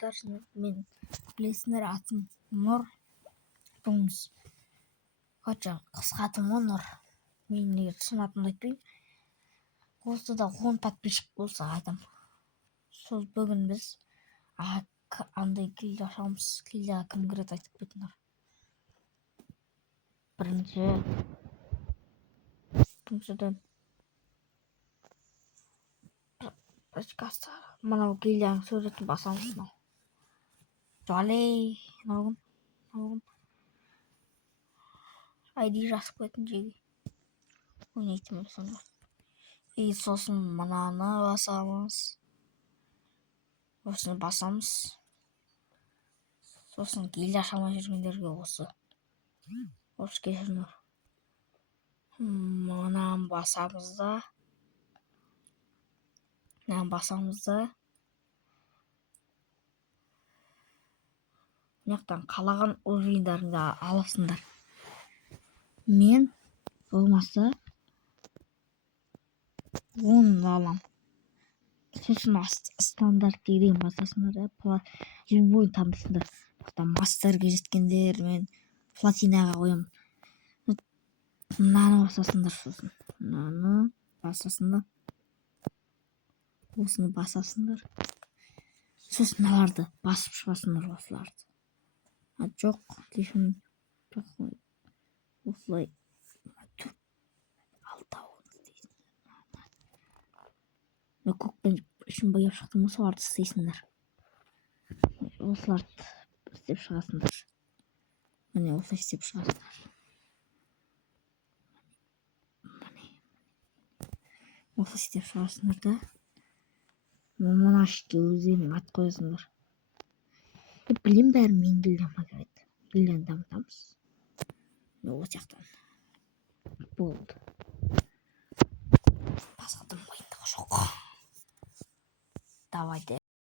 достар, мен білесіңдер, атым Нұр. Бұңыз қысқа атым ғой Нұр. Мен шын атымды айтпаймын. Осы да 10 подписчик болса айтам. Сол бүгін біз андай гильдия ашамыз. Гильдияға кім кіреді айтып кетіңдер. Біріншіден мынау гильдияның суретін басамыз. Жуалей, мынау ID жазып қоятын жерге ойнайтын болсаңдар. Сосын мынаны басамыз. Осыны басамыз. Сосын гильдия ашамай жүргендерге осы кешіріңдер. Мынаны басамыз да. Мынаяқтан қалаған уровеньдеріңді аласыңдар. Мен болмаса 10 алам. Сосын стандарт деген басасыңдар. Любой таңдайсыңдар. Мастерге жеткендер мен платинаға қоям. Мынаны басасыңдар сосын. Мынаны басасыңдар. Осыны басасыңдар. Сосын аларды басып шығасыңдар осыларды. Жоқ, кешірім. Осылай. Алтауын істейсіңдер. Көкпен үшін бояп шықтым, соларды істейсіңдер. Осыларды істеп шығасыңдар. Міне осылай істеп шығасыңдар. Осы істеп шығасыңдар да. Мына ішке өздерің ат қоясыңдар. Білем бәрі мен гильдияма кіреді. Гильдияны дамытамыз. Осы жақтан. Болды. Басқадан ойындығы жоқ. Давайте.